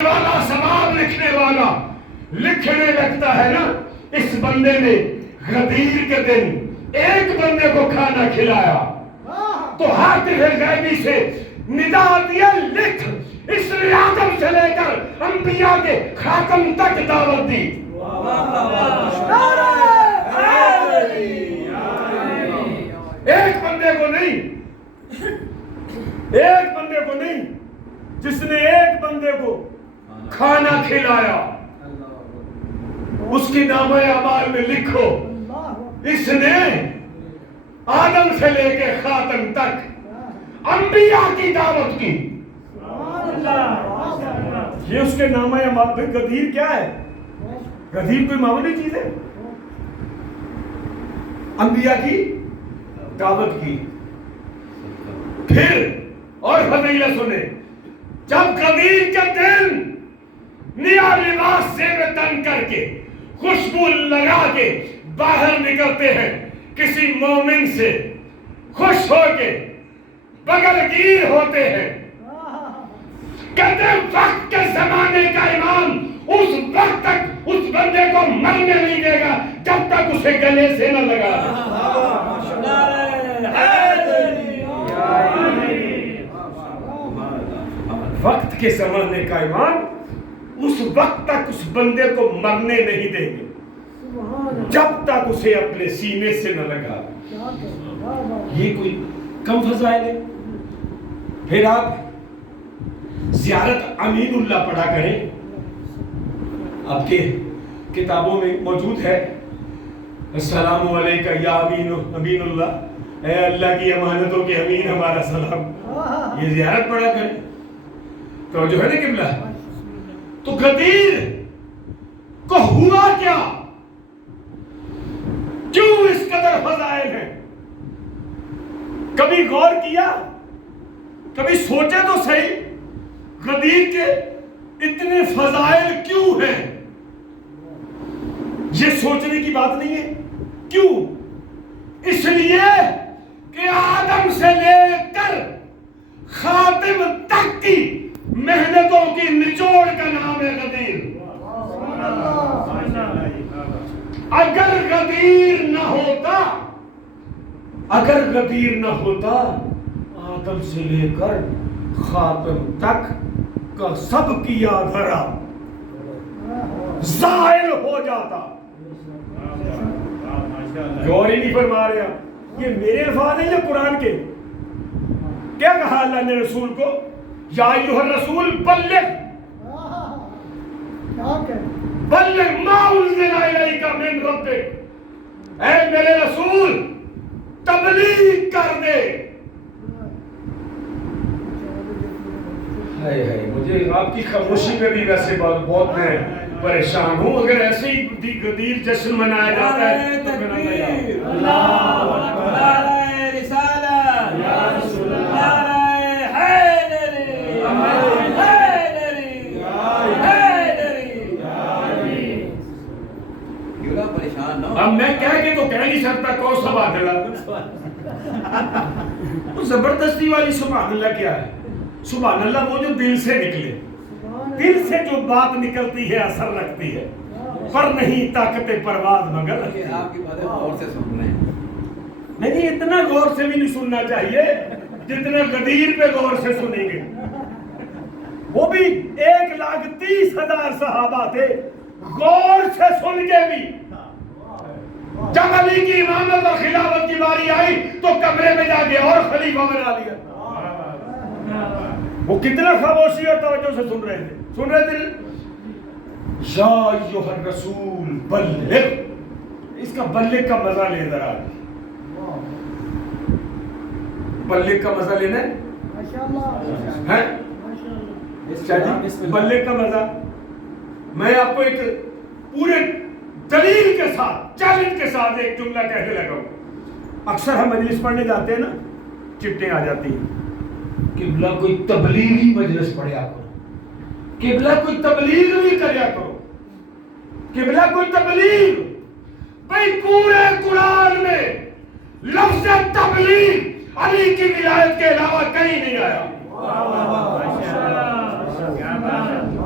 والا ثواب لکھنے والا لکھنے لگتا ہے نا، اس بندے نے غدیر کے دن ایک بندے کو کھانا کھلایا تو حاطف غیبی سے ندا دیا لکھ، اس نے آدم سے لے کر انبیاء کے خاتم تک دعوت دی. ایک بندے کو نہیں، ایک بندے کو نہیں، جس نے ایک بندے کو کھانا کھلایا اس کی نامہ اعمال میں لکھو اس نے آدم سے لے کے خاتم تک انبیاء کی دعوت کی. یہ اس کے نامہ اعمال میں. غدیر کیا ہے؟ غدیر کوئی معمولی چیز ہے؟ انبیاء کی دعوت کی. پھر اور فضیلت سنے، جب غدیر کے دن نیا لباس سے تن کر کے خوشبو لگا کے باہر نکلتے ہیں، کسی مومن سے خوش ہو کے بغل گیر ہوتے ہیں، کہتے ہیں وقت کے زمانے کا امام اس وقت تک اس بندے کو مرنے نہیں دے گا جب تک اسے گلے سے نہ لگا. وقت کے زمانے کا امام اس وقت تک اس بندے کو مرنے نہیں دیں گے جب تک اسے اپنے سینے سے نہ لگا. یہ کوئی کم فضائل ہے؟ پھر آپ زیارت امین اللہ پڑھا کریں، آپ کے کتابوں میں موجود ہے، السلام علیکہ یا امین اللہ، اے اللہ کی امانتوں کے امین ہمارا سلام. یہ زیارت پڑھا کریں تو جو ہے نا قبلہ. تو غدیر کو ہوا کیا؟ کیوں اس قدر فضائل ہیں؟ کبھی غور کیا؟ کبھی سوچے تو صحیح غدیر کے اتنے فضائل کیوں ہیں؟ یہ سوچنے کی بات نہیں ہے. کیوں؟ اس لیے کہ آدم سے لے کر خاتم تک کی محنتوں کی نچوڑ کا نام ہے غدیر. اگر غدیر نہ ہوتا، اگر غدیر نہ ہوتا آدم سے لے کر خاتم تک کا سب کیا دھرا زائل ہو جاتا. غور ہی نہیں فرما رہے آپ. یہ میرے الفاظ ہیں یا قرآن کے؟ کیا کہا اللہ نے رسول کو؟ یا ایھا الرسول بلغ بلغ ما انزل الیک من ربک، اے میرے رسول تبلیغ کر دے. مجھے آپ کی خاموشی میں بھی ویسے بہت میں پریشان ہوں. اگر ایسے ہی غدیر جشن منایا جاتا ہے تو اللہ اکبر، رسالہ یا رسول اللہ، اب میں کہہ کے تو کہہ نہیں سکتا کون سبحان اللہ. زبردستی والی سبحان اللہ کیا ہے؟ سبحان اللہ وہ جو دل سے نکلے، دل سے جو بات نکلتی ہے اثر رکھتی ہے. پر نہیں طاقت پرواز مگر آپ کی باتیں غور سے سن رہے ہیں. نہیں، اتنا غور سے بھی نہیں سننا چاہیے جتنا غدیر پہ غور سے سنیں گے. وہ بھی 1,30,000 صحابہ تھے، غور سے سن کے بھی. جب علی کی امامت اور خلافت کی باری آئی تو کمرے میں جا کے اور خلیفہ بنا لیا. وہ کتنا خاموشی اور توجہ سے سن رہے تھے. یا ایھا الرسول بلغ. اس کا بلغ کا مزہ لے ذرا. بلغ کا مزہ لینا ہے؟ بلغ کا مزہ میں آپ کو ایک پورے دلیل کے ساتھ، چیلنج کے ساتھ ایک جملہ کہنے لگا ہوں. اکثر ہم مجلس پڑھنے جاتے ہیں نا، چٹیں آ جاتی ہیں، قبلہ کوئی تبلیغی مجلس پڑھیا کرو، قبلہ کوئی تبلیغ بھی کریا کرو، قبلہ کوئی تبلیغ. بھئی پورے قرآن میں لفظ تبلیغ علی کی ولایت کے علاوہ کہیں نہیں آیا.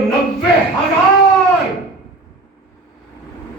90,000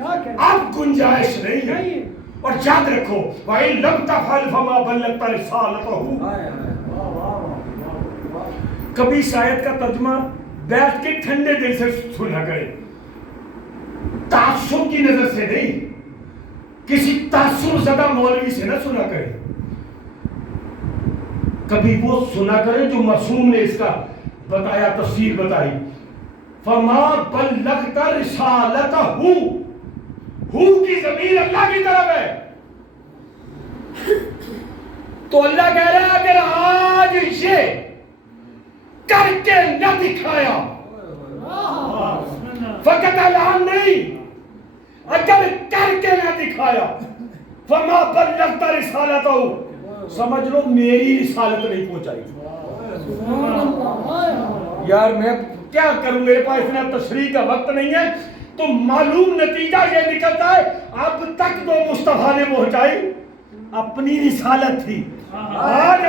اب گنجائش نہیں ہے. اور یاد رکھو وَإِن لَمْ تَفْعَلْ فَمَا بَلَّغْتَ رِسَالَتَهُ. کبھی اس آیت کا ترجمہ بیٹھ کے ٹھنڈے دل سے سنا کرے, تعصب کی نظر سے نہیں, کسی تعصب زدہ مولوی سے نہ سنا کرے. کبھی وہ سنا کرے جو معصوم نے اس کا بتایا, تفسیر بتائی. فما بلغت رسالتہ, ہو کی ضمیر اللہ کی طرف ہے. تو اللہ کہہ رہا ہے اگر آج یہ کر کے نہ دکھایا, فقط اعلان نہیں, اگر کر کے نہ دکھایا, فما بلغت رسالتہ, سمجھ لو میری رسالت نہیں پہنچائی. یار میں کیا کروں, میرے پاس اتنا تشریح کا وقت نہیں ہے. تو معلوم نتیجہ یہ نکلتا ہے اب تک تو مصطفیٰ نے پہنچائی اپنی رسالت تھی, آج